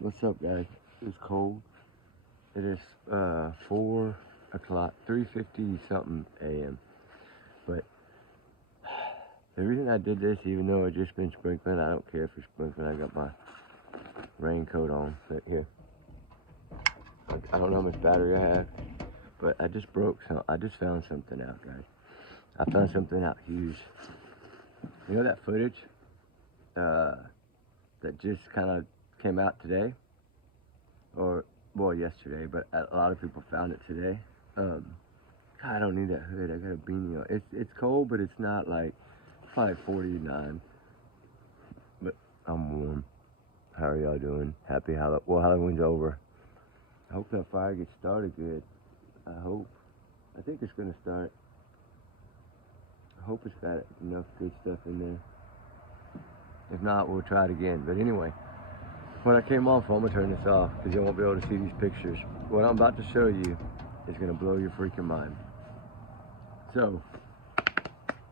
What's up, guys? It's cold. It is 4 o'clock, 3:50 something a.m. But the reason I did this, even though it's just been sprinkling, I don't care if it's sprinkling. I got my raincoat on right here. I don't know how much battery I have, but I just found something out, guys. I found something out huge. You know that footage that just kind of came out today? Or, well, yesterday, but a lot of people found it today. God, I don't need that hood. I got a beanie on. It's cold, but it's not like, it's probably 49. But I'm warm. How are y'all doing? Happy Halloween. Well, Halloween's over. I hope that fire gets started good. I hope. I think it's gonna start. I hope it's got enough good stuff in there. If not, we'll try it again. But anyway, when I came off, I'm gonna turn this off because you won't be able to see these pictures. What I'm about to show you is gonna blow your freaking mind. So,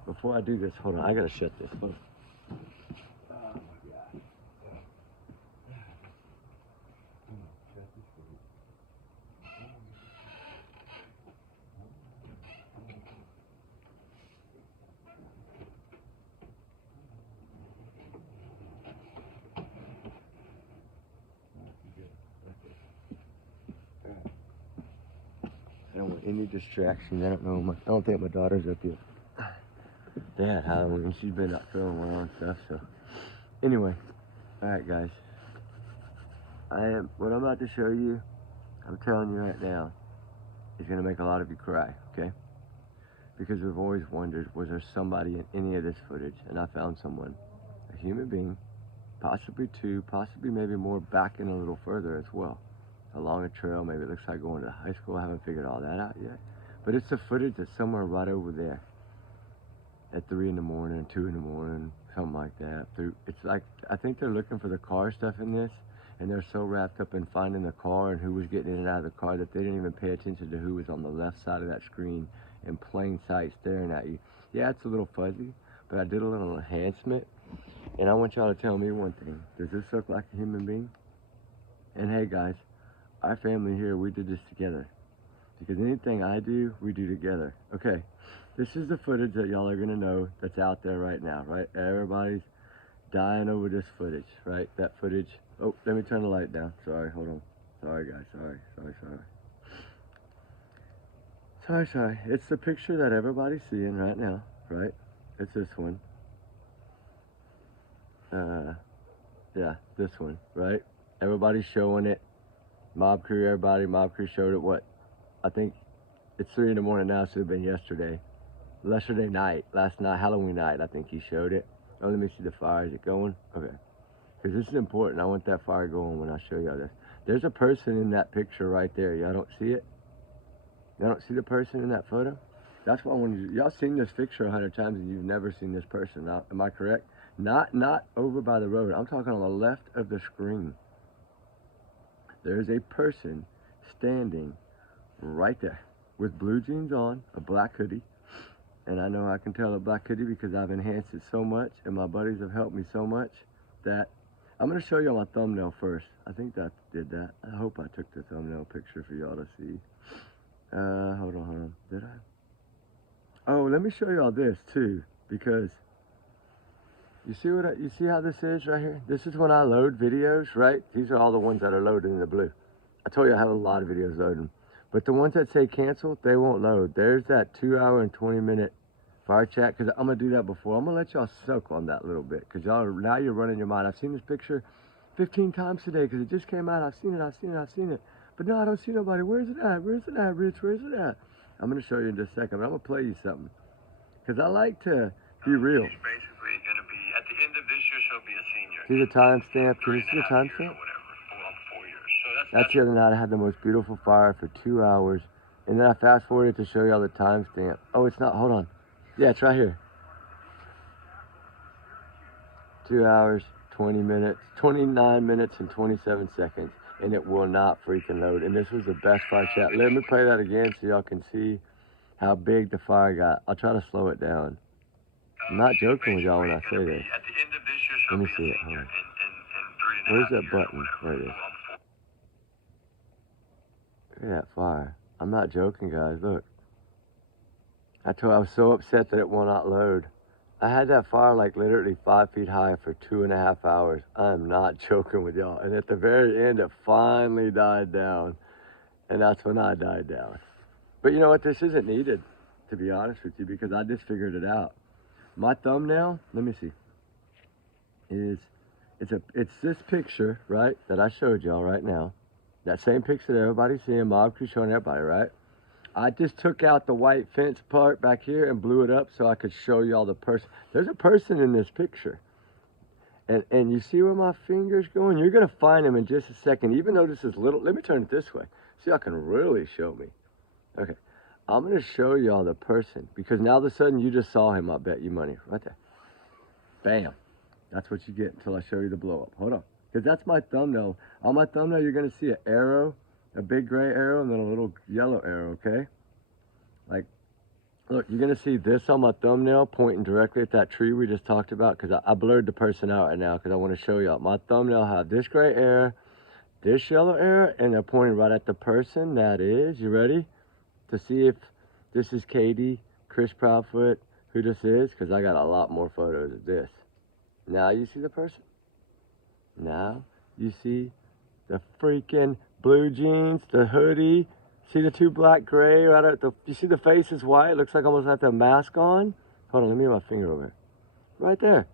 before I do this, hold on, I gotta shut this. Hold on. Oh my God. I don't want any distractions. I don't think my daughter's up yet. They had Halloween. She's been out filming her own stuff. So, anyway, all right, guys. What I'm about to show you. I'm telling you right now, is gonna make a lot of you cry. Okay? Because we've always wondered, was there somebody in any of this footage? And I found someone, a human being, possibly two, possibly maybe more, backing a little further as well, along a trail. Maybe it looks like going to high school. I haven't figured all that out yet. But it's the footage that's somewhere right over there at 3 in the morning, 2 in the morning, something like that. It's like, I think they're looking for the car stuff in this, and they're so wrapped up in finding the car and who was getting in and out of the car that they didn't even pay attention to who was on the left side of that screen in plain sight staring at you. Yeah, it's a little fuzzy, but I did a little enhancement, and I want y'all to tell me one thing. Does this look like a human being? And hey, guys, our family here, we did this together. Because anything I do, we do together. Okay, this is the footage that y'all are gonna know that's out there right now, right? Everybody's dying over this footage, right? That footage. Oh, let me turn the light down. Sorry, hold on. Sorry, guys. Sorry. It's the picture that everybody's seeing right now, right? It's this one. Yeah, this one, right? Everybody's showing it. Mob crew, everybody. Mob crew showed it. What? I think it's 3 in the morning now. Should have been yesterday. Yesterday night, last night, Halloween night. I think he showed it. Oh, let me see the fire. Is it going? Okay. Because this is important. I want that fire going when I show y'all this. There's a person in that picture right there. Y'all don't see it? Y'all don't see the person in that photo? That's why y'all seen this picture 100 times and you've never seen this person. Now, am I correct? Not over by the road. I'm talking on the left of the screen. There's a person standing right there with blue jeans on, a black hoodie. And I know I can tell a black hoodie because I've enhanced it so much and my buddies have helped me so much that I'm going to show you my thumbnail first. I think that did that. I hope I took the thumbnail picture for y'all to see. Hold on. Did I? Oh, let me show y'all this too, because you see how this is right here? This is when I load videos, right? These are all the ones that are loaded in the blue. I told you I have a lot of videos loading, but the ones that say cancel, they won't load. There's that 2 hour and 20 minute fire chat, because I'm gonna do that before. I'm gonna let y'all soak on that a little bit, because now you're running your mind. I've seen this picture 15 times today because it just came out. I've seen it. But no, I don't see nobody. Where's it at, Rich? Where's it at? I'm going to show you in just a second, but I'm going to play you something. Because I like to be real. She's basically going to be, at the end of this year, she'll be a senior. See the timestamp? Can you see the timestamp? 4 years. So that's the other night. I had the most beautiful fire for 2 hours. And then I fast forwarded to show y'all the timestamp. Oh, it's not. Hold on. Yeah, it's right here. 2 hours, 20 minutes, 29 minutes and 27 seconds. And it will not freaking load. And this was the best fire chat. Let me play that again so y'all can see how big the fire got. I'll try to slow it down. I'm not joking with y'all when I say this. Let me see it. Hold on. Where's that button? There it is. Look at that fire. I'm not joking, guys. Look. I was so upset that it will not load. I had that fire like literally 5 feet high for 2.5 hours. I'm not joking with y'all. And at the very end, it finally died down. And that's when I died down. But you know what? This isn't needed, to be honest with you, because I just figured it out. My thumbnail, let me see, it's this picture, right, that I showed y'all right now. That same picture that everybody's seeing, Mob Crew showing everybody, right? I just took out the white fence part back here and blew it up so I could show y'all the person. There's a person in this picture. And you see where my finger's going? You're gonna find him in just a second, even though this is little. Let me turn it this way. See, I can really show me. Okay, I'm gonna show y'all the person because now all of a sudden you just saw him. I bet you money right there. Bam. That's what you get until I show you the blow up. Hold on, because that's my thumbnail. On my thumbnail, you're gonna see an arrow, a big gray arrow, and then a little yellow arrow. Okay, like, look, you're gonna see this on my thumbnail pointing directly at that tree we just talked about. Because I blurred the person out right now because I want to show y'all. My thumbnail have this gray arrow, this yellow arrow, and they're pointing right at the person. That is, you ready? To see if this is Katie, Chris Proudfoot, who this is, because I got a lot more photos of this. Now you see the person. Now you see the freaking blue jeans, the hoodie. See the two black gray right at the, you see the face is white, looks like almost like a mask on. Hold on, let me get my finger over here. Right there.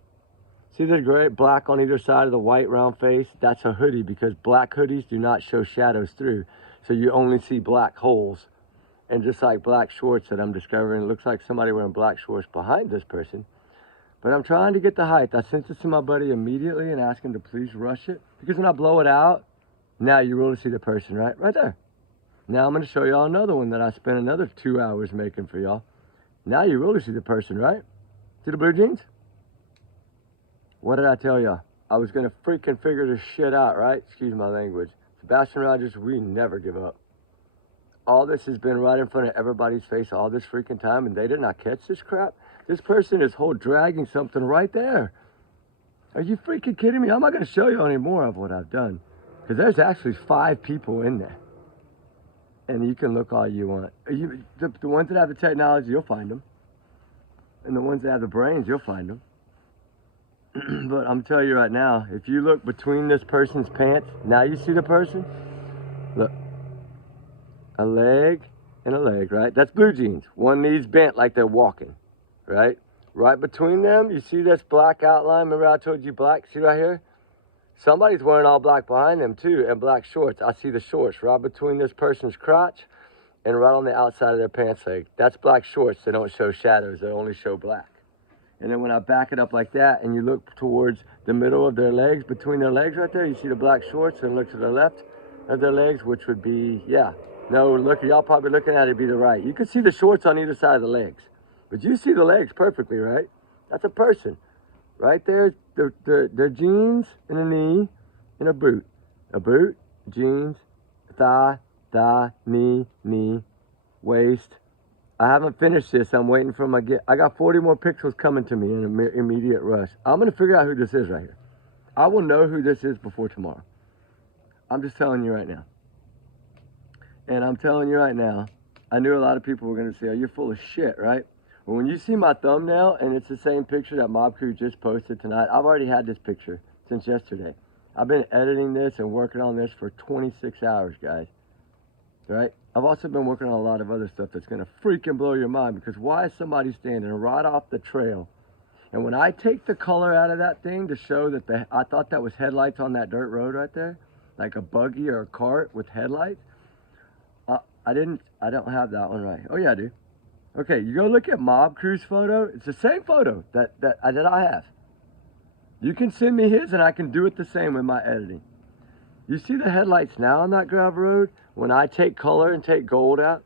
See the gray, black on either side of the white round face? That's a hoodie because black hoodies do not show shadows through. So you only see black holes. And just like black shorts that I'm discovering, it looks like somebody wearing black shorts behind this person. But I'm trying to get the height. I sent this to my buddy immediately and asked him to please rush it. Because when I blow it out, now you really see the person, right? Right there. Now I'm going to show y'all another one that I spent another 2 hours making for y'all. Now you really see the person, right? See the blue jeans? What did I tell y'all? I was going to freaking figure this shit out, right? Excuse my language. Sebastian Rogers, we never give up. All this has been right in front of everybody's face all this freaking time, and they did not catch this crap. This person is dragging something right there. Are you freaking kidding me? I'm not going to show you any more of what I've done, because there's actually 5 people in there. And you can look all you want. The ones that have the technology, you'll find them. And the ones that have the brains, you'll find them. But I'm telling you right now, if you look between this person's pants, now you see the person? Look. A leg and a leg, right? That's blue jeans. One knee's bent like they're walking, right? Right between them, you see this black outline? Remember I told you black? See right here? Somebody's wearing all black behind them too, and black shorts. I see the shorts right between this person's crotch and right on the outside of their pants leg. That's black shorts. They don't show shadows. They only show black. And then when I back it up like that and you look towards the middle of their legs, between their legs right there, you see the black shorts, and look to the left of their legs, which would be, yeah. No, look, y'all probably looking at it be the right. You can see the shorts on either side of the legs. But you see the legs perfectly, right? That's a person. Right there, their jeans and a knee and a boot. A boot, jeans, thigh, knee, waist. I haven't finished this. I'm waiting for I got 40 more pixels coming to me in an immediate rush. I'm going to figure out who this is right here. I will know who this is before tomorrow. I'm just telling you right now. And I'm telling you right now, I knew a lot of people were going to say, oh, you're full of shit, right? Well, when you see my thumbnail and it's the same picture that Mob Crew just posted tonight, I've already had this picture since yesterday. I've been editing this and working on this for 26 hours, guys. Right? I've also been working on a lot of other stuff that's going to freaking blow your mind, because why is somebody standing right off the trail? And when I take the color out of that thing to show that I thought that was headlights on that dirt road right there, like a buggy or a cart with headlights. I don't have that one right. Oh yeah, I do. Okay, you go look at Mob Crew's photo. It's the same photo that I have. You can send me his and I can do it the same with my editing. You see the headlights now on that gravel road? When I take color and take gold out,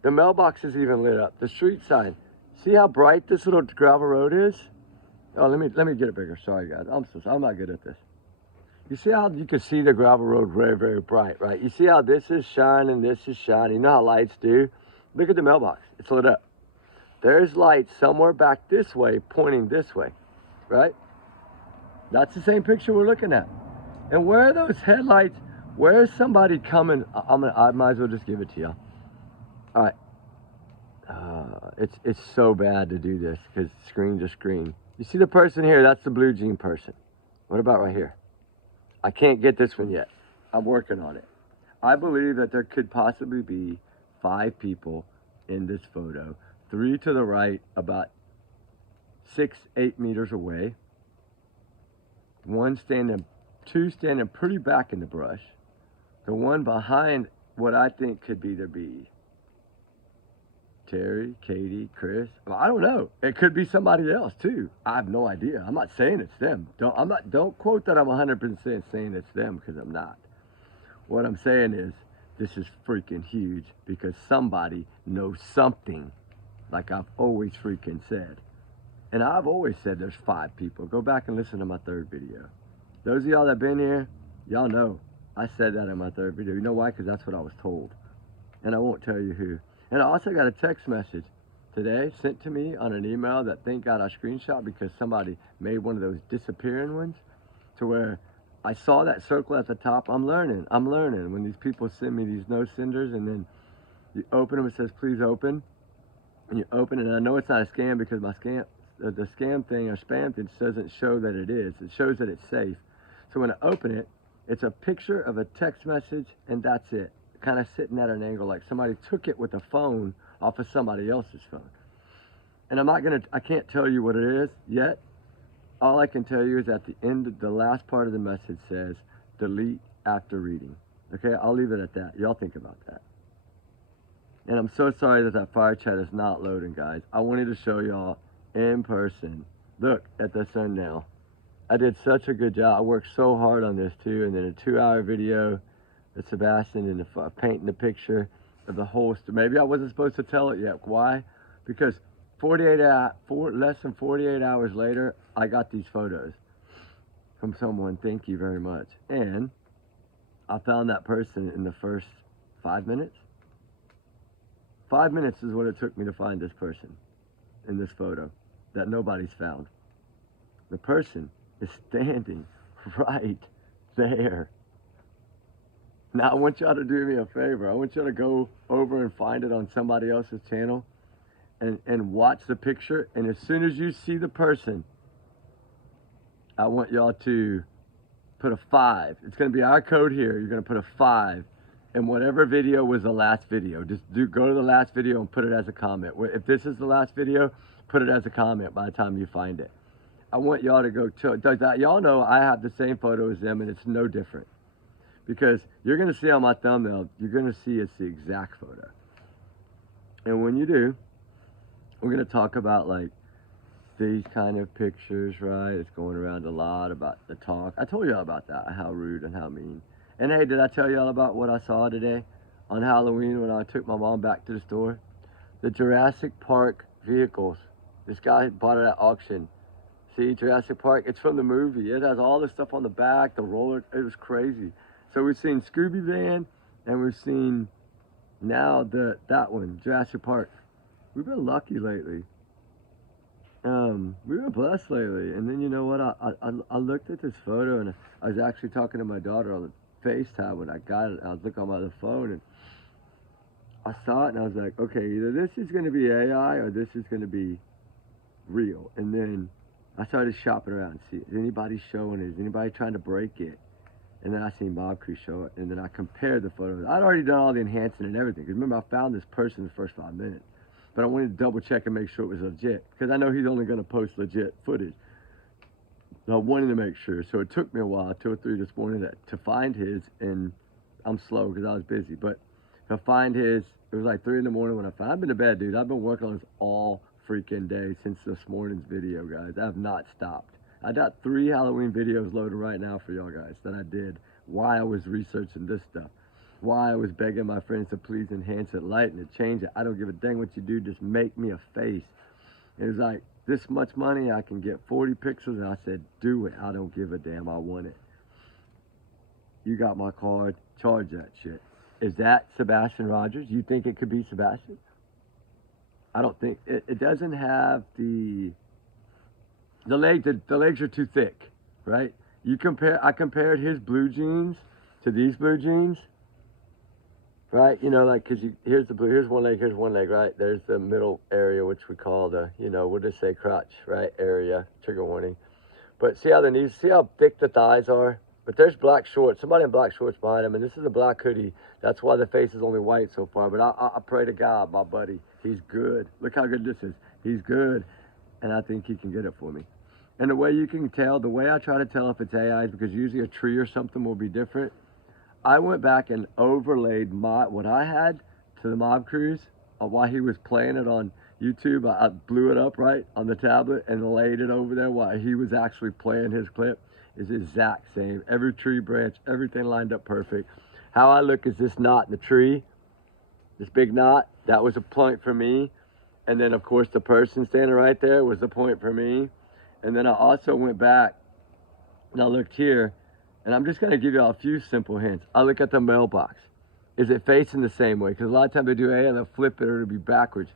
the mailbox is even lit up. The street sign. See how bright this little gravel road is? Oh, let me get it bigger. Sorry guys, I'm not good at this. You see how you can see the gravel road very, very bright, right? You see how this is shining, this is shining. You know how lights do? Look at the mailbox. It's lit up. There's lights somewhere back this way, pointing this way, right? That's the same picture we're looking at. And where are those headlights Where's somebody coming? I might as well just give it to y'all. All right. It's so bad to do this because screen to screen. You see the person here? That's the blue jean person. What about right here? I can't get this one yet. I'm working on it. I believe that there could possibly be 5 people in this photo. 3 to the right, about 6-8 meters away. 2 standing pretty back in the brush. The one behind what I think could either be Terry, Katie, Chris. Well, I don't know. It could be somebody else too. I have no idea. I'm not saying it's them. Don't quote that I'm 100% saying it's them, because I'm not. What I'm saying is this is freaking huge because somebody knows something, like I've always freaking said. And I've always said there's 5 people. Go back and listen to my 3rd video. Those of y'all that been here, y'all know I said that in my 3rd video. You know why? Because that's what I was told. And I won't tell you who. And I also got a text message today sent to me on an email that thank God I screenshot, because somebody made one of those disappearing ones, to where I saw that circle at the top. I'm learning. When these people send me these no senders, and then you open them, it says please open, and you open it, and I know it's not a scam because my the scam thing or spam thing doesn't show that it is. It shows that it's safe. So when I open it, it's a picture of a text message, and that's it. Kind of sitting at an angle like somebody took it with a phone off of somebody else's phone. And I can't tell you what it is yet. All I can tell you is at the end, the last part of the message says, delete after reading. Okay, I'll leave it at that. Y'all think about that. And I'm so sorry that fire chat is not loading, guys. I wanted to show y'all in person. Look at the sun now. I did such a good job. I worked so hard on this too. And then a 2-hour video of Sebastian and painting the picture of the whole story. Maybe I wasn't supposed to tell it yet. Why? Because less than 48 hours later, I got these photos from someone. Thank you very much. And I found that person in the first 5 minutes. 5 minutes is what it took me to find this person in this photo that nobody's found. The person is standing right there. Now, I want y'all to do me a favor. I want y'all to go over and find it on somebody else's channel and watch the picture. And as soon as you see the person, I want y'all to put a 5. It's going to be our code here. You're going to put a 5 in whatever video was the last video. Just go to the last video and put it as a comment. If this is the last video, put it as a comment by the time you find it. I want y'all to go to, y'all know I have the same photo as them, and it's no different. Because you're going to see on my thumbnail, you're going to see it's the exact photo. And when you do, we're going to talk about like these kind of pictures, right? It's going around a lot about the talk. I told y'all about that, how rude and how mean. And hey, did I tell y'all about what I saw today on Halloween when I took my mom back to the store? The Jurassic Park vehicles. This guy bought it at auction. See, Jurassic Park, it's from the movie. It has all this stuff on the back, the roller, it was crazy. So we've seen Scooby Van, and we've seen now that one, Jurassic Park. We've been lucky lately. We've been blessed lately. And then you know what? I looked at this photo, and I was actually talking to my daughter on the FaceTime when I got it. I was looking on my other phone, and I saw it, and I was like, okay, either this is going to be AI or this is going to be real. And then I started shopping around, see, is anybody showing it? Is anybody trying to break it? And then I seen Bob Cruz show it, and then I compared the photos. I'd already done all the enhancing and everything. Because remember, I found this person in the first 5 minutes. But I wanted to double check and make sure it was legit. Because I know he's only going to post legit footage. So I wanted to make sure. So it took me a while, 2 or 3 this morning, to find his. And I'm slow because I was busy. But to find his, it was like 3 in the morning when I found it. I've been to bed, dude. I've been working on this all freaking day since this morning's video, guys. I have not stopped. I got 3 Halloween videos loaded right now for y'all guys that I did while I was researching this stuff. Why I was begging my friends to please enhance it, lighten it, change it. I don't give a dang what you do, just make me a face. It was like, this much money, I can get 40 pixels, and I said, do it. I don't give a damn, I want it. You got my card, charge that shit. Is that Sebastian Rogers? You think it could be Sebastian? I don't think, it doesn't have the legs are too thick, right? I compared his blue jeans to these blue jeans, right? You know, like, because here's the blue, here's one leg, right? There's the middle area, which we call the, you know, we'll just say crotch, right? Area, trigger warning. But see how the knees, see how thick the thighs are? But there's black shorts, somebody in black shorts behind him, and this is a black hoodie. That's why the face is only white so far. But I pray to God, my buddy, he's good. Look how good this is. He's good, and I think he can get it for me. And the way you can tell, the way I try to tell if it's AI is because usually a tree or something will be different. I went back and overlaid what I had to the Mob Cruise while he was playing it on YouTube. I blew it up right on the tablet and laid it over there while he was actually playing his clip. Is the exact same. Every tree branch, everything lined up perfect. How I look is this knot in the tree, this big knot, that was a point for me. And then of course the person standing right there was the point for me. And then I also went back and I looked here, and I'm just gonna give you all a few simple hints. I look at the mailbox. Is it facing the same way? Because a lot of times they do AI, they'll flip it or it'll be backwards.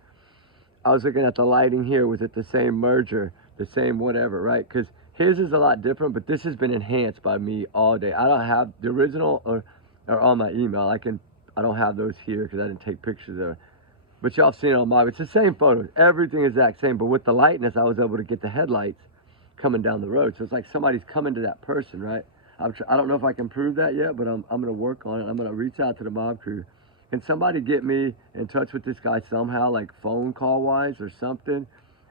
I was looking at the lighting here. Was it the same merger, the same whatever, right? Because his is a lot different, but this has been enhanced by me all day. I don't have the original or on my email. I don't have those here because I didn't take pictures of it. But y'all have seen it on my, it's the same photos. Everything is exact same, but with the lightness, I was able to get the headlights coming down the road. So it's like somebody's coming to that person, right? I don't know if I can prove that yet, but I'm going to work on it. I'm going to reach out to the Mob Crew. Can somebody get me in touch with this guy somehow, like phone call wise or something?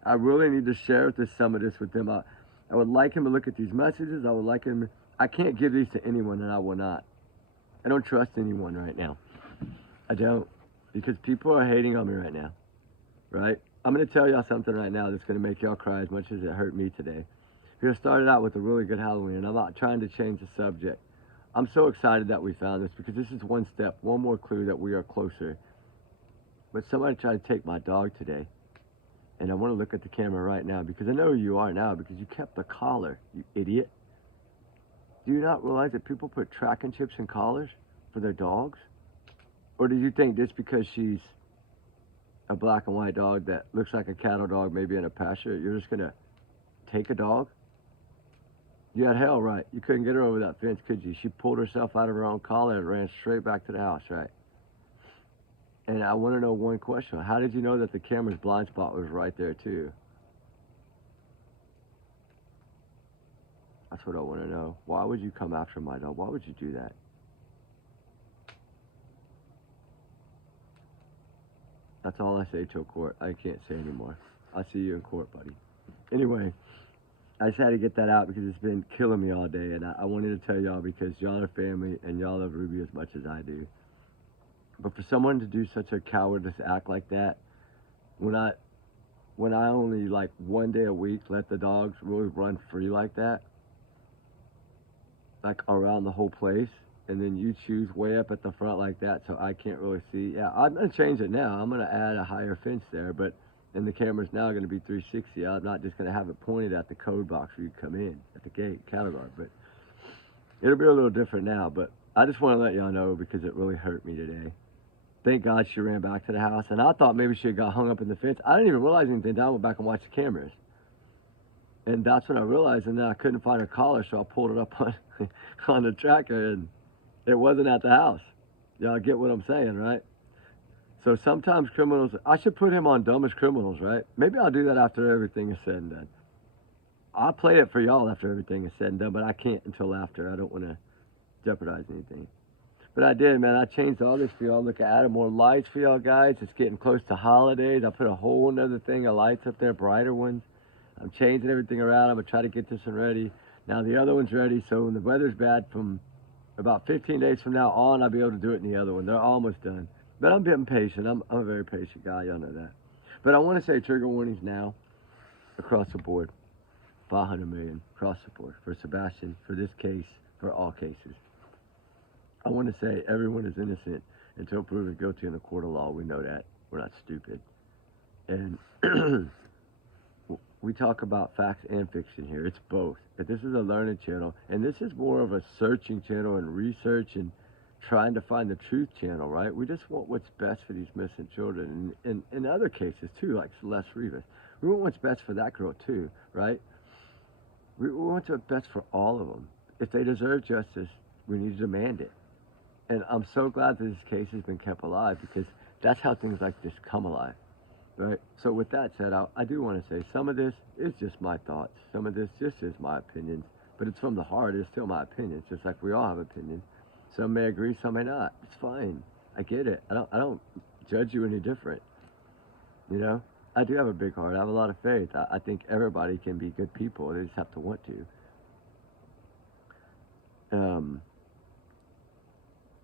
I really need to share some of this with them. I would like him to look at these messages. I would like him. I can't give these to anyone, and I will not. I don't trust anyone right now. I don't, because people are hating on me right now, right? I'm going to tell y'all something right now that's going to make y'all cry as much as it hurt me today. We're going to start it out with a really good Halloween, and I'm not trying to change the subject. I'm so excited that we found this because this is one step, one more clue that we are closer. But somebody tried to take my dog today, and I want to look at the camera right now because I know who you are now because you kept the collar, you idiot. Do you not realize that people put tracking chips in collars for their dogs? Or do you think just because she's a black and white dog that looks like a cattle dog maybe in a pasture, you're just going to take a dog? You had hell right. You couldn't get her over that fence, could you? She pulled herself out of her own collar and ran straight back to the house, right? And I want to know one question. How did you know that the camera's blind spot was right there too? That's what I want to know. Why would you come after my dog? Why would you do that? That's all I say till court. I can't say anymore. I'll see you in court, buddy. Anyway, I just had to get that out because it's been killing me all day, and I wanted to tell y'all because y'all are family and y'all love Ruby as much as I do. But for someone to do such a cowardice act like that, when I only like one day a week let the dogs really run free like that, like around the whole place, and then you choose way up at the front like that so I can't really see. Yeah, I'm gonna change it now. I'm gonna add a higher fence there, but and the camera's now gonna be 360. I'm not just gonna have it pointed at the code box where you come in at the gate, cattle guard, but it'll be a little different now. But I just want to let y'all know because it really hurt me today. Thank God she ran back to the house, and I thought maybe she had got hung up in the fence. I didn't even realize anything. I went back and watched the cameras. And that's when I realized, and then I couldn't find her collar, so I pulled it up on the tracker, and it wasn't at the house. Y'all get what I'm saying, right? So sometimes criminals, I should put him on dumbest criminals, right? Maybe I'll do that after everything is said and done. I'll play it for y'all after everything is said and done, but I can't until after. I don't want to jeopardize anything. But I did, man. I changed all this for y'all. Look, I added more lights for y'all guys. It's getting close to holidays. I put a whole nother thing of lights up there, brighter ones. I'm changing everything around. I'm going to try to get this one ready. Now the other one's ready, so when the weather's bad from about 15 days from now on, I'll be able to do it in the other one. They're almost done. But I'm being patient. I'm a very patient guy. Y'all know that. But I want to say trigger warnings now across the board. 500 million across the board for Sebastian, for this case, for all cases. I want to say everyone is innocent until proven guilty in a court of law. We know that. We're not stupid. And we talk about facts and fiction here. It's both. But this is a learning channel, and this is more of a searching channel and research and trying to find the truth channel, right? We just want what's best for these missing children. And in other cases, too, like Celeste Rivas. We want what's best for that girl, too, right? We want what's best for all of them. If they deserve justice, we need to demand it. And I'm so glad that this case has been kept alive, because that's how things like this come alive, right? So with that said, I do want to say some of this is just my thoughts. Some of this just is my opinions, but it's from the heart. It's still my opinions, just like we all have opinions. Some may agree, some may not. It's fine. I get it. I don't judge you any different. You know, I do have a big heart. I have a lot of faith. I think everybody can be good people. They just have to want to.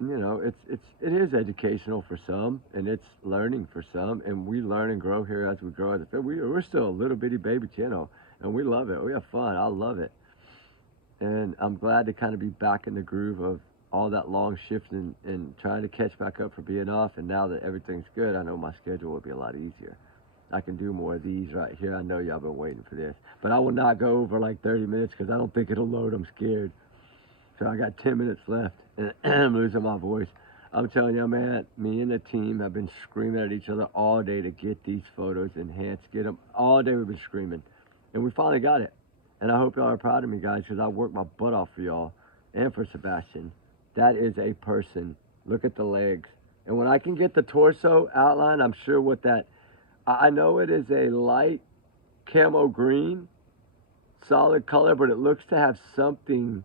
You know, it is educational for some, and it's learning for some, and we learn and grow here as we grow as a family. We're still a little bitty baby channel, and we love it. We have fun. I love it, and I'm glad to kind of be back in the groove of all that long shift and trying to catch back up for being off. And now that everything's good, I know my schedule will be a lot easier. I can do more of these right here. I know y'all been waiting for this, but I will not go over like 30 minutes because I don't think it'll load. I'm scared. So I got 10 minutes left, and I'm losing my voice. I'm telling you, man, me and the team have been screaming at each other all day to get these photos enhanced, get them. All day we've been screaming, and we finally got it. And I hope y'all are proud of me, guys, because I worked my butt off for y'all and for Sebastian. That is a person. Look at the legs. And when I can get the torso outline, I'm sure what that, I know it is a light camo green, solid color, but it looks to have something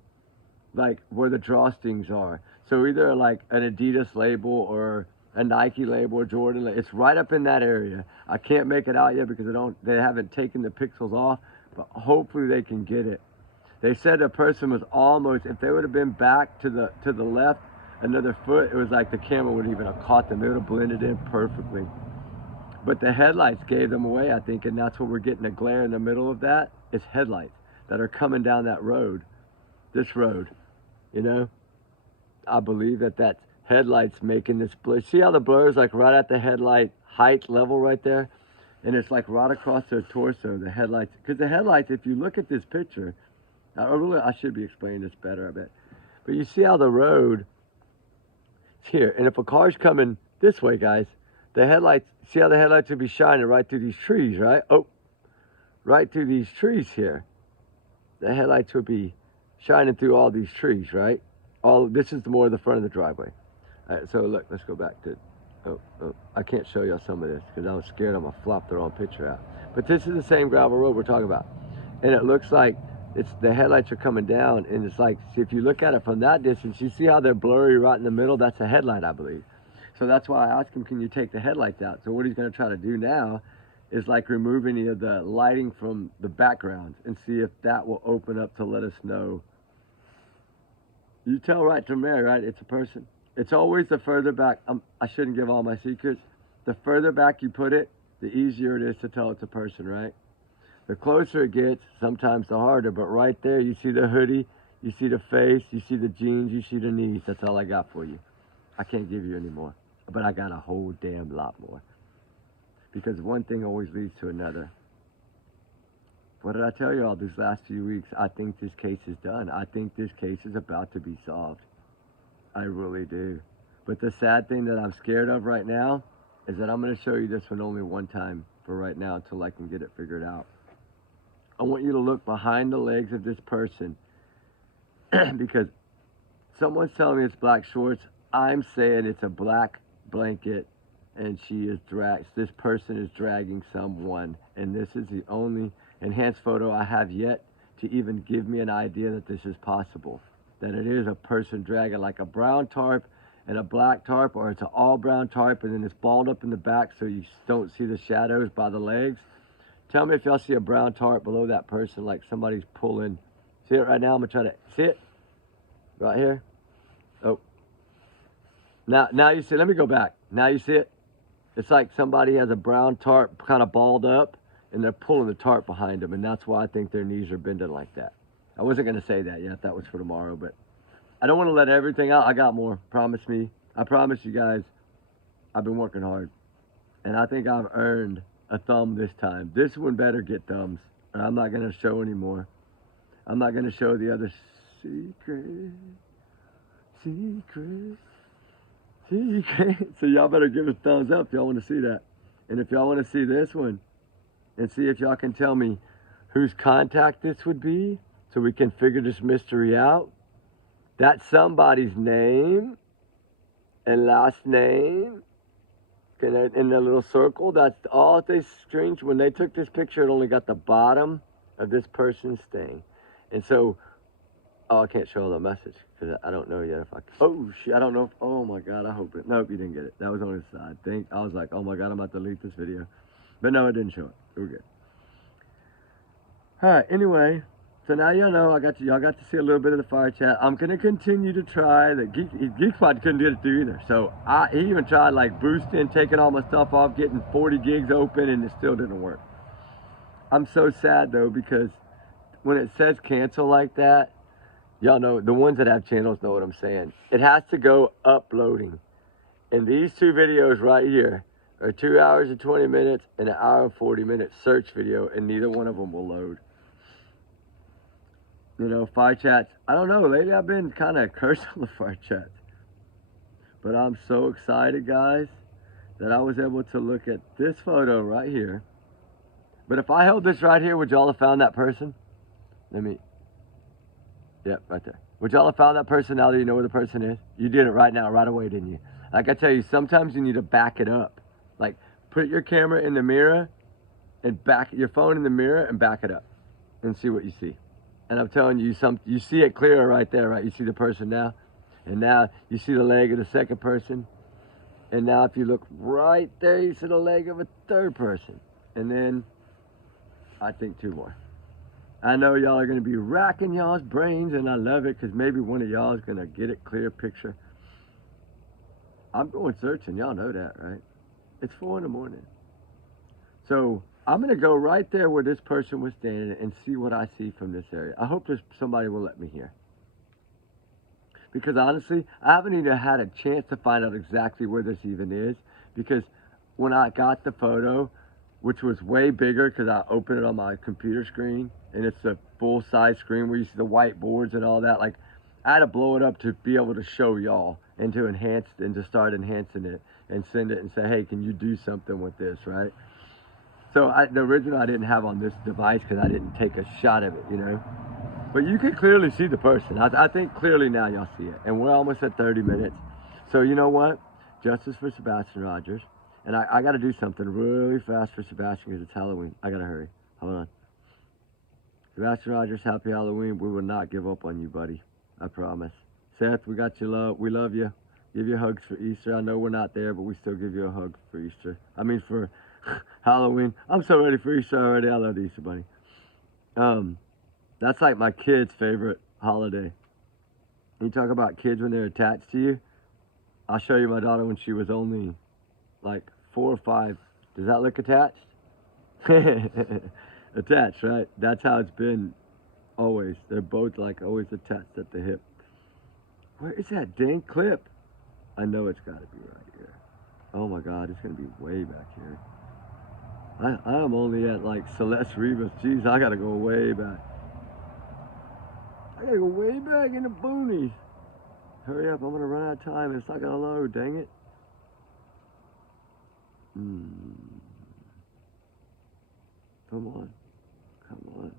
like where the drawstrings are. So either like an Adidas label or a Nike label or Jordan label. It's right up in that area. I can't make it out yet because they haven't taken the pixels off, but hopefully they can get it. They said the person was almost, if they would have been back to the left another foot, it was like the camera would even have caught them. It would have blended in perfectly. But the headlights gave them away, I think, and that's what we're getting a glare in the middle of that. It's headlights that are coming down that road, this road. You know, I believe that's headlights making this blur. See how the blur is like right at the headlight height level right there? And it's like right across their torso, the headlights. Because the headlights, if you look at this picture, I should be explaining this better, I bet. But you see how the road is here. And if a car's coming this way, guys, the headlights, see how the headlights would be shining right through these trees, right? Oh, right through these trees here. The headlights would be shining through all these trees, right? This is more the front of the driveway. All right, so look, let's go back to, I can't show y'all some of this because I was scared I'm gonna flop the wrong picture out. But this is the same gravel road we're talking about. And it looks like the headlights are coming down, and it's like, see, if you look at it from that distance, you see how they're blurry right in the middle? That's a headlight, I believe. So that's why I asked him, can you take the headlights out? So what he's gonna try to do now is like remove any of the lighting from the background and see if that will open up to let us know. You tell right from there, right? It's a person. It's always the further back. I shouldn't give all my secrets. The further back you put it, the easier it is to tell it's a person, right? The closer it gets, sometimes the harder. But right there, you see the hoodie, you see the face, you see the jeans, you see the knees. That's all I got for you. I can't give you any more. But I got a whole damn lot more. Because one thing always leads to another. What did I tell you all these last few weeks? I think this case is done. I think this case is about to be solved. I really do. But the sad thing that I'm scared of right now is that I'm going to show you this one only one time for right now until I can get it figured out. I want you to look behind the legs of this person because someone's telling me it's black shorts. I'm saying it's a black blanket and this person is dragging someone, and this is the only enhanced photo I have yet to even give me an idea that this is possible, that it is a person dragging like a brown tarp and a black tarp, or it's an all brown tarp and then it's balled up in the back so you don't see the shadows by the legs. Tell me if y'all see a brown tarp below that person, like somebody's pulling. See it right now? I'm gonna try to see it right here. Oh, now you see. Let me go back. Now you see it. It's like somebody has a brown tarp kind of balled up and they're pulling the tarp behind them, and that's why I think their knees are bending like that. I wasn't going to say that yet. That was for tomorrow, but I don't want to let everything out. I got more. Promise me. I promise you guys, I've been working hard, and I think I've earned a thumb this time. This one better get thumbs, and I'm not going to show anymore. I'm not going to show the other secret. So y'all better give a thumbs up if y'all want to see that. And if y'all want to see this one, and see if y'all can tell me whose contact this would be, so we can figure this mystery out. That's somebody's name. and last name. In the little circle, that's all they screened. When they took this picture, it only got the bottom of this person's thing. And so, oh, I can't show the message because I don't know yet if I. Oh shit! I don't know if. Oh my god! I hope it. Nope, you didn't get it. That was on his side. I was like, oh my god, I'm about to delete this video, but no, it didn't show it. We're good. All right. Anyway, so now y'all know y'all got to see a little bit of the fire chat. I'm gonna continue to try. The GeekSpot couldn't do it through either. So he even tried like boosting, taking all my stuff off, getting 40 gigs open, and it still didn't work. I'm so sad though because when it says cancel like that, y'all know the ones that have channels know what I'm saying. It has to go uploading, and these two videos right here are 2 hours and 20 minutes and 1 hour and 40 minutes search video, and neither one of them will load. You know, fire chats. I don't know. Lately, I've been kind of cursed on the fire chats. But I'm so excited, guys, that I was able to look at this photo right here. But if I held this right here, would y'all have found that person? Yep, right there. Would y'all have found that person now that you know where the person is? You did it right now, right away, didn't you? Like I tell you, sometimes you need to back it up. Like, put your camera in the mirror and back your phone in the mirror and back it up and see what you see. And I'm telling you, you see it clearer right there, right? You see the person now, and now you see the leg of the second person, and now if you look right there, you see the leg of a third person, and then I think 2 more. I know y'all are gonna be racking y'all's brains, and I love it because maybe one of y'all is gonna get it clear picture. I'm going searching, y'all know that, right? It's 4 in the morning, so I'm gonna go right there where this person was standing and see what I see from this area. I hope somebody will let me here. Because honestly, I haven't even had a chance to find out exactly where this even is. Because when I got the photo, which was way bigger because I opened it on my computer screen, and it's a full-size screen where you see the whiteboards and all that. Like, I had to blow it up to be able to show y'all and to enhance and to start enhancing it and send it and say, hey, can you do something with this, right? So the original I didn't have on this device because I didn't take a shot of it, you know. But you can clearly see the person. I think clearly now y'all see it. And we're almost at 30 minutes. So you know what? Justice for Sebastian Rogers. And I got to do something really fast for Sebastian because it's Halloween. I got to hurry. Hold on. Sebastian Rogers, happy Halloween. We will not give up on you, buddy. I promise. Seth, we got your love. We love you. Give you hugs for Easter. I know we're not there, but we still give you a hug for Easter. I mean for Halloween. I'm so ready for Easter already. I love the Easter Bunny. That's like my kids' favorite holiday. You talk about kids when they're attached to you. I'll show you my daughter when she was only like 4 or 5. Does that look attached? Attached, right? That's how it's been always. They're both like always attached at the hip. Where is that dang clip? I know it's got to be right here. Oh my God, it's going to be way back here. I am only at like Celeste Rivas. Jeez, I got to go way back. I got to go way back in the boonies. Hurry up, I'm going to run out of time. It's not going to load, dang it. Come on. Come on.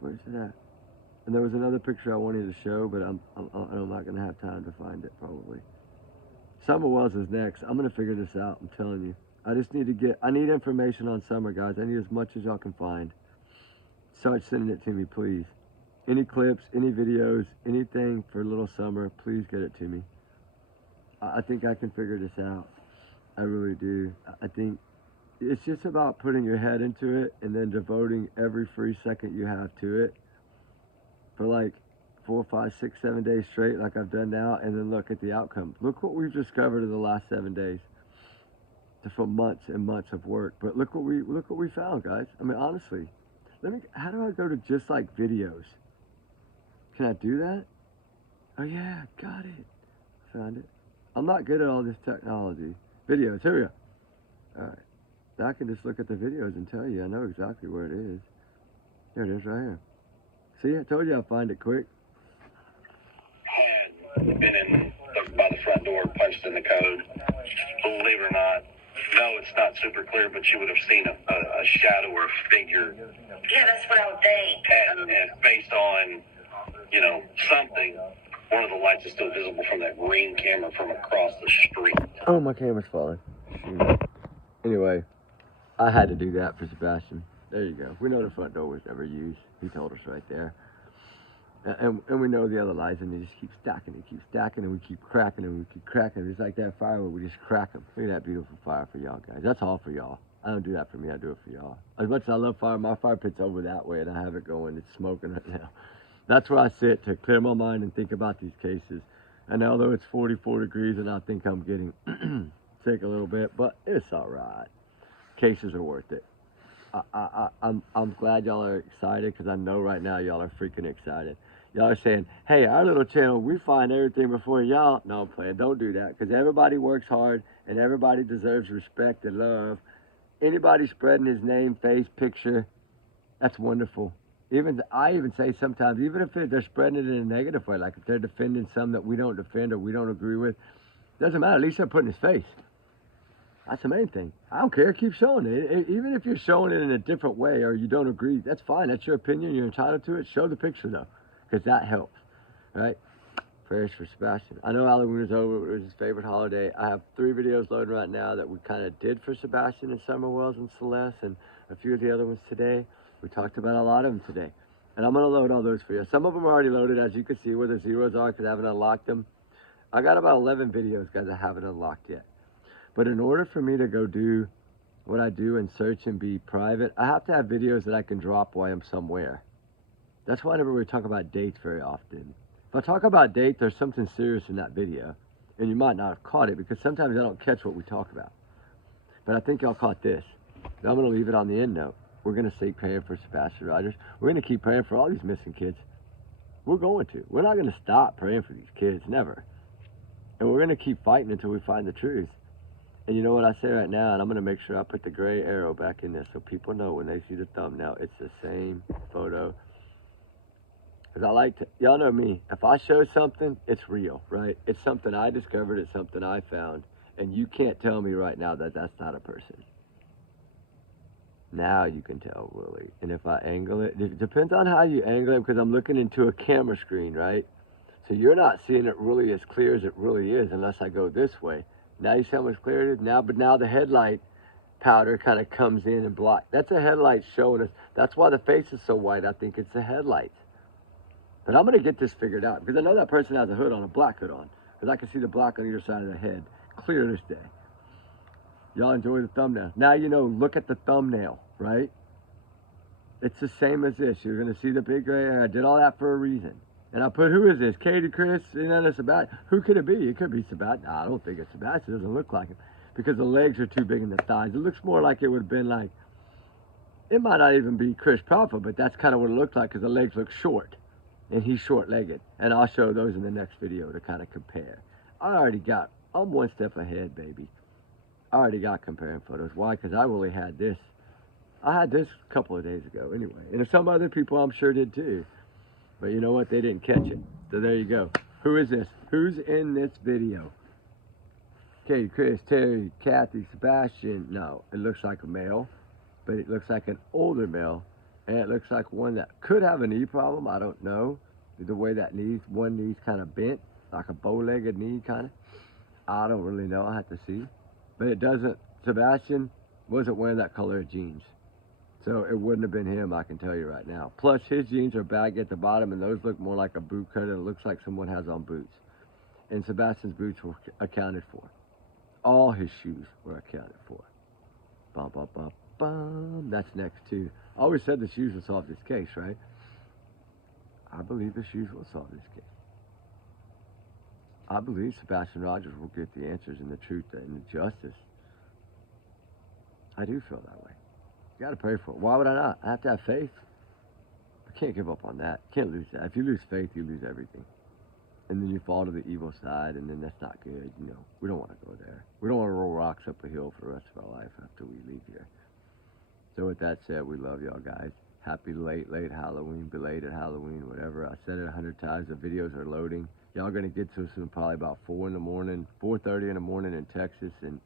Where's it at? And there was another picture I wanted to show, but I'm not going to have time to find it, probably. Summer Wells is next. I'm going to figure this out, I'm telling you. I just need to I need information on Summer, guys. I need as much as y'all can find. Start sending it to me, please. Any clips, any videos, anything for little Summer, please get it to me. I think I can figure this out. I really do. I think it's just about putting your head into it and then devoting every free second you have to it for like 4, 5, 6, 7 days straight like I've done now, and then look at the outcome. Look what we've discovered in the last 7 days from months and months of work. But look what we found, guys. I mean, honestly, how do I go to just like videos? Can I do that? Oh yeah, got it. Found it. I'm not good at all this technology. Videos, here we go. All right. Now I can just look at the videos and tell you. I know exactly where it is. Here it is right here. See, I told you I'd find it quick. Had been in by the front door, punched in the code. Believe it or not, no, it's not super clear, but you would have seen a shadow or a figure. Yeah, that's what I would think. And based on, you know, something, one of the lights is still visible from that green camera from across the street. Oh, my camera's falling. Shoot. Anyway, I had to do that for Sebastian. There you go. We know the front door was never used. He told us right there. And we know the other lights, and they just keep stacking and we keep cracking and we keep cracking. It's like that firewood, we just crack them. Look at that beautiful fire for y'all guys. That's all for y'all. I don't do that for me, I do it for y'all. As much as I love fire, my fire pit's over that way and I have it going. It's smoking right now. That's where I sit to clear my mind and think about these cases. And although it's 44 degrees and I think I'm getting sick a little bit, but it's all right. Cases are worth it. I'm glad y'all are excited because I know right now y'all are freaking excited. Y'all are saying, hey, our little channel, we find everything before y'all. No, I'm playing. Don't do that because everybody works hard and everybody deserves respect and love. Anybody spreading his name, face, picture, that's wonderful. I even say sometimes, even if they're spreading it in a negative way, like if they're defending some that we don't defend or we don't agree with, doesn't matter. At least they're putting his face. That's the main thing. I don't care. Keep showing it. Even if you're showing it in a different way or you don't agree, that's fine. That's your opinion. You're entitled to it. Show the picture, though, because that helps, right? Prayers for Sebastian. I know Halloween is over. It was his favorite holiday. I have 3 videos loading right now that we kind of did for Sebastian and Summer Wells and Celeste and a few of the other ones today. We talked about a lot of them today. And I'm going to load all those for you. Some of them are already loaded, as you can see where the zeros are because I haven't unlocked them. I got about 11 videos, guys, I haven't unlocked yet. But in order for me to go do what I do and search and be private, I have to have videos that I can drop while I'm somewhere. That's why I never really talk about dates very often. If I talk about date, there's something serious in that video. And you might not have caught it because sometimes I don't catch what we talk about. But I think y'all caught this. Now I'm going to leave it on the end note. We're going to keep praying for Sebastian Rogers. We're going to keep praying for all these missing kids. We're going to. We're not going to stop praying for these kids, never. And we're going to keep fighting until we find the truth. And you know what I say right now, and I'm going to make sure I put the gray arrow back in there so people know when they see the thumbnail, it's the same photo. Because I like to, y'all know me, if I show something, it's real, right? It's something I discovered, it's something I found, and you can't tell me right now that that's not a person. Now you can tell, really. And if I angle it, it depends on how you angle it because I'm looking into a camera screen, right? So you're not seeing it really as clear as it really is unless I go this way. Now you see how much clearer it is? Now, but now the headlight powder kind of comes in and blocks. That's a headlight showing us. That's why the face is so white. I think it's the headlights. But I'm going to get this figured out because I know that person has a hood on, a black hood on. Because I can see the black on either side of the head. Clear this day. Y'all enjoy the thumbnail. Now you know, look at the thumbnail, right? It's the same as this. You're going to see the big gray hair. I did all that for a reason. And I put, who is this? Katie, Chris, and then it's Sebastian. Who could it be? It could be Sebastian. Nah, I don't think it's Sebastian. It doesn't look like him. Because the legs are too big in the thighs. It looks more like it would have been like, it might not even be Chris Crawford, but that's kind of what it looked like because the legs look short. And he's short-legged. And I'll show those in the next video to kind of compare. I'm one step ahead, baby. I already got comparing photos. Why? Because I really had this. I had this a couple of days ago anyway. And some other people I'm sure did too. But you know what? They didn't catch it. So there you go. Who is this? Who's in this video? Katie, Chris, Terry, Kathy, Sebastian. No, it looks like a male. But it looks like an older male. And it looks like one that could have a knee problem. I don't know. The way that one knee's kind of bent. Like a bow-legged knee kind of. I don't really know. I have to see. But it doesn't. Sebastian wasn't wearing that color of jeans. So it wouldn't have been him, I can tell you right now. Plus, his jeans are baggy at the bottom, and those look more like a boot cut, and it looks like someone has on boots. And Sebastian's boots were accounted for. All his shoes were accounted for. Bum, bum, bum, bum. That's next, too. I always said the shoes will solve this case, right? I believe the shoes will solve this case. I believe Sebastian Rogers will get the answers and the truth and the justice. I do feel that way. You got to pray for it. Why would I not? I have to have faith. I can't give up on that. Can't lose that. If you lose faith, you lose everything. And then you fall to the evil side, and then that's not good. You know, we don't want to go there. We don't want to roll rocks up a hill for the rest of our life after we leave here. So with that said, we love y'all guys. Happy late Halloween, belated Halloween, whatever. I said it 100 times. The videos are loading. Y'all going to get to us in probably about 4 in the morning, 4:30 in the morning in Texas, and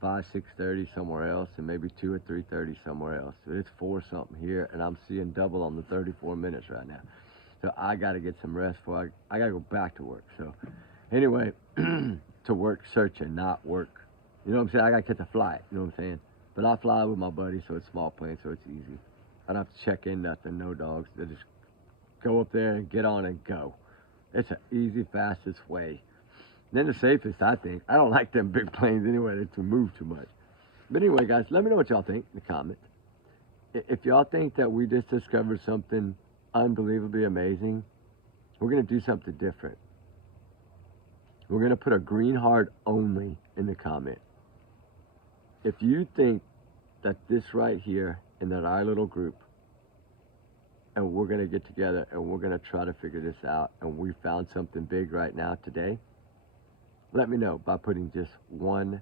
5, 6:30 somewhere else, and maybe 2 or 3:30 somewhere else. So it's 4 something here, and I'm seeing double on the 34 minutes right now. So I got to get some rest before I got to go back to work. So anyway, to work searching, not work. You know what I'm saying? I got to catch a flight. You know what I'm saying? But I fly with my buddy, so it's small plane, so it's easy. I don't have to check in nothing, no dogs. They just go up there and get on and go. It's an easy, fastest way. And then the safest, I think. I don't like them big planes anyway. They move too much. But anyway, guys, let me know what y'all think in the comments. If y'all think that we just discovered something unbelievably amazing, we're going to do something different. We're going to put a green heart only in the comment. If you think that this right here in that our little group, and we're going to get together and we're going to try to figure this out, and we found something big right now today, let me know by putting just one.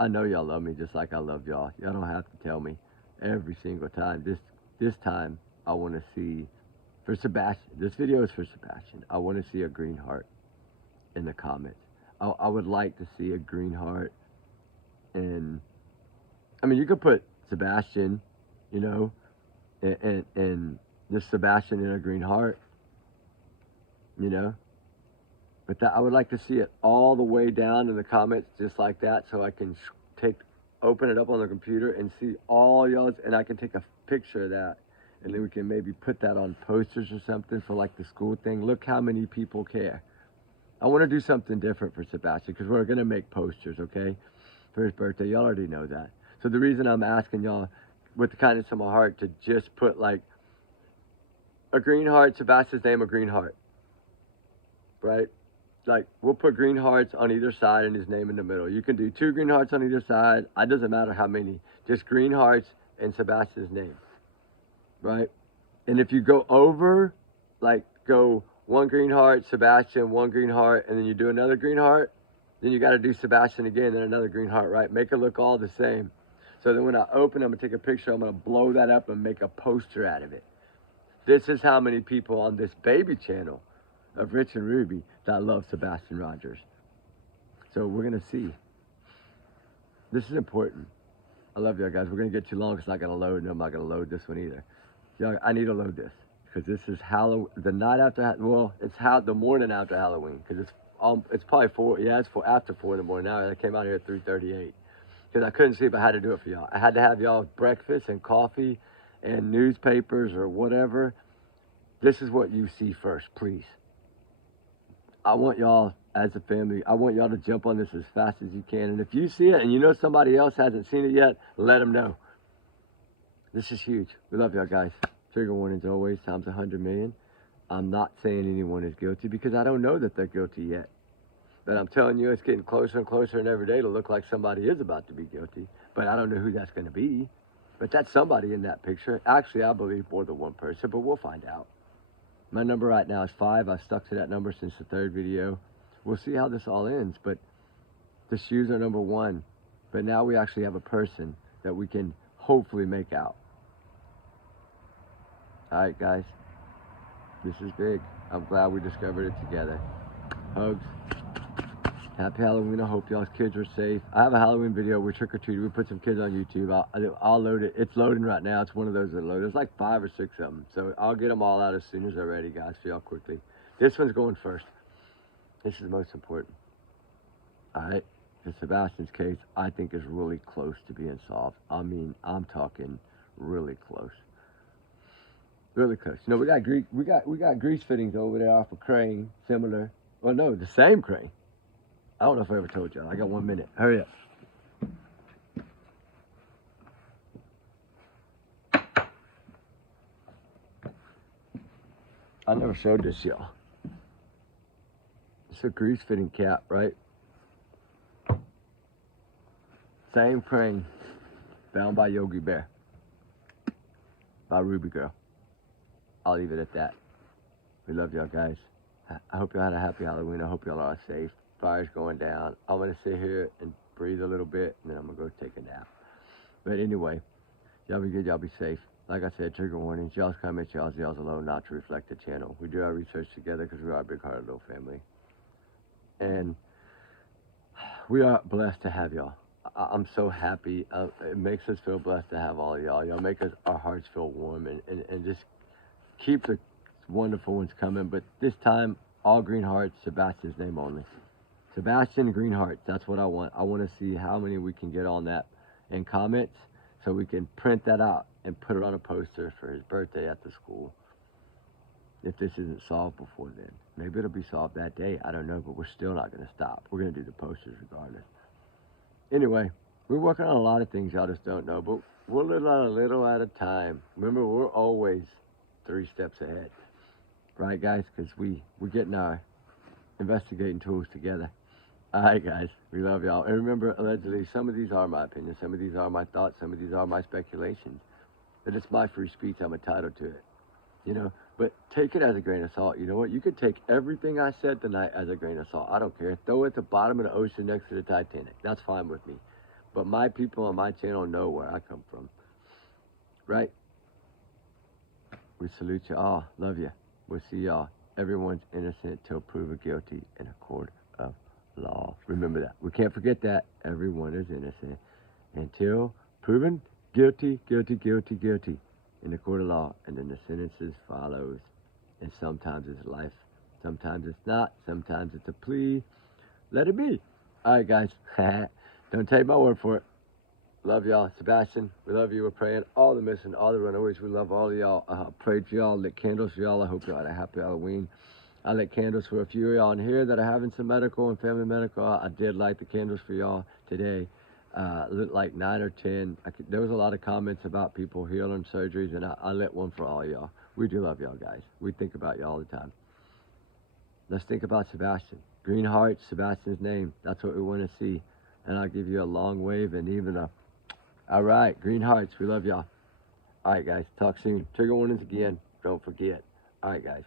I know y'all love me just like I love y'all. Y'all don't have to tell me every single time. This time I want to see, for Sebastian, this video is for Sebastian. I want to see a green heart in the comments. I would like to see a green heart. And I mean, you could put Sebastian, you know, and just Sebastian in a green heart, you know. But that, I would like to see it all the way down in the comments just like that, so I can open it up on the computer and see all y'all's, and I can take a picture of that, and then we can maybe put that on posters or something for like the school thing. Look how many people care. I want to do something different for Sebastian, because we're going to make posters, okay, for his birthday. Y'all already know that. So the reason I'm asking y'all, with the kindness of my heart, to just put like a green heart, Sebastian's name, a green heart, right? Like, we'll put green hearts on either side and his name in the middle. You can do 2 green hearts on either side. It doesn't matter how many. Just green hearts and Sebastian's name, right? And if you go over, like, go 1 green heart, Sebastian, 1 green heart, and then you do another green heart, then you got to do Sebastian again, then another green heart, right? Make it look all the same. So then when I open, I'm going to take a picture. I'm going to blow that up and make a poster out of it. This is how many people on this baby channel of Rich and Ruby that love Sebastian Rogers. So we're going to see. This is important. I love y'all guys. We're going to get too long. It's not going to load, and I'm not going to load this one either. Y'all, I need to load this, because this is Halloween, the night after, well, it's the morning after Halloween, because it's probably 4, yeah, it's after 4 in the morning now. I came out here at 3:38, because I couldn't sleep. I had to do it for y'all. I had to have y'all breakfast and coffee and newspapers or whatever. This is what you see first, please. I want y'all, as a family, I want y'all to jump on this as fast as you can. And if you see it and you know somebody else hasn't seen it yet, let them know. This is huge. We love y'all guys. Trigger warnings always, times 100 million. I'm not saying anyone is guilty, because I don't know that they're guilty yet. But I'm telling you, it's getting closer and closer, and every day to look like somebody is about to be guilty. But I don't know who that's going to be. But that's somebody in that picture. Actually, I believe more than one person, but we'll find out. My number right now is 5. I've stuck to that number since the 3rd video. We'll see how this all ends, but the shoes are number 1. But now we actually have a person that we can hopefully make out. All right, guys. This is big. I'm glad we discovered it together. Hugs. Happy Halloween. I hope y'all's kids are safe. I have a Halloween video with Trick or Treat. We put some kids on YouTube. I'll load it. It's loading right now. It's one of those that load. There's like 5 or 6 of them. So I'll get them all out as soon as they're ready, guys, for y'all quickly. This one's going first. This is the most important. All right. The Sebastian's case, I think, is really close to being solved. I mean, I'm talking really close. Really close. You know, we got grease fittings over there off a crane, similar. Well, no, the same crane. I don't know if I ever told y'all. I got 1 minute. Hurry up. I never showed this, y'all. It's a grease fitting cap, right? Same crane, found by Yogi Bear, by Ruby Girl. I'll leave it at that. We love y'all guys. I hope y'all had a happy Halloween. I hope y'all are safe. Fire's going down. I'm gonna sit here and breathe a little bit, and then I'm gonna go take a nap. But anyway, y'all be good, y'all be safe. Like I said, trigger warnings. Y'all's comments, y'all's alone, not to reflect the channel. We do our research together because we are a big-hearted little family. And we are blessed to have y'all. I'm so happy. It makes us feel blessed to have all of y'all. Y'all make our hearts feel warm, and just keep the wonderful ones coming, but this time, all green hearts, Sebastian's name only. Sebastian Green Hearts, that's what I want. I want to see how many we can get on that in comments so we can print that out and put it on a poster for his birthday at the school. If this isn't solved before then. Maybe it'll be solved that day. I don't know, but we're still not going to stop. We're going to do the posters regardless. Anyway, we're working on a lot of things y'all just don't know, but we'll live a little at a time. Remember, we're always 3 steps ahead. Right, guys? Because we're getting our investigating tools together. All right, guys. We love y'all. And remember, allegedly, some of these are my opinions. Some of these are my thoughts. Some of these are my speculations. But it's my free speech. I'm entitled to it. You know, but take it as a grain of salt. You know what? You could take everything I said tonight as a grain of salt. I don't care. Throw it at the bottom of the ocean next to the Titanic. That's fine with me. But my people on my channel know where I come from. Right? We salute you all. Love you. We'll see y'all. Everyone's innocent till proven guilty in a court of law. Remember that. We can't forget that. Everyone is innocent until proven guilty, guilty, guilty, guilty in the court of law, and then the sentences follows. And sometimes it's life, sometimes it's not, sometimes it's a plea. Let it be. All right, guys. Don't take my word for it. Love y'all. Sebastian, we love you. We're praying. All the missing, all the runaways, we love all of y'all. Prayed for y'all, lit candles for y'all. I hope y'all had a happy Halloween. I lit candles for a few of y'all in here that are having some medical and family medical. I did light the candles for y'all today. Lit like 9 or 10. There was a lot of comments about people healing surgeries, and I lit one for all y'all. We do love y'all, guys. We think about y'all all the time. Let's think about Sebastian. Green hearts, Sebastian's name. That's what we want to see. And I'll give you a long wave and even a... All right, green hearts. We love y'all. All right, guys. Talk soon. Trigger warnings again. Don't forget. All right, guys.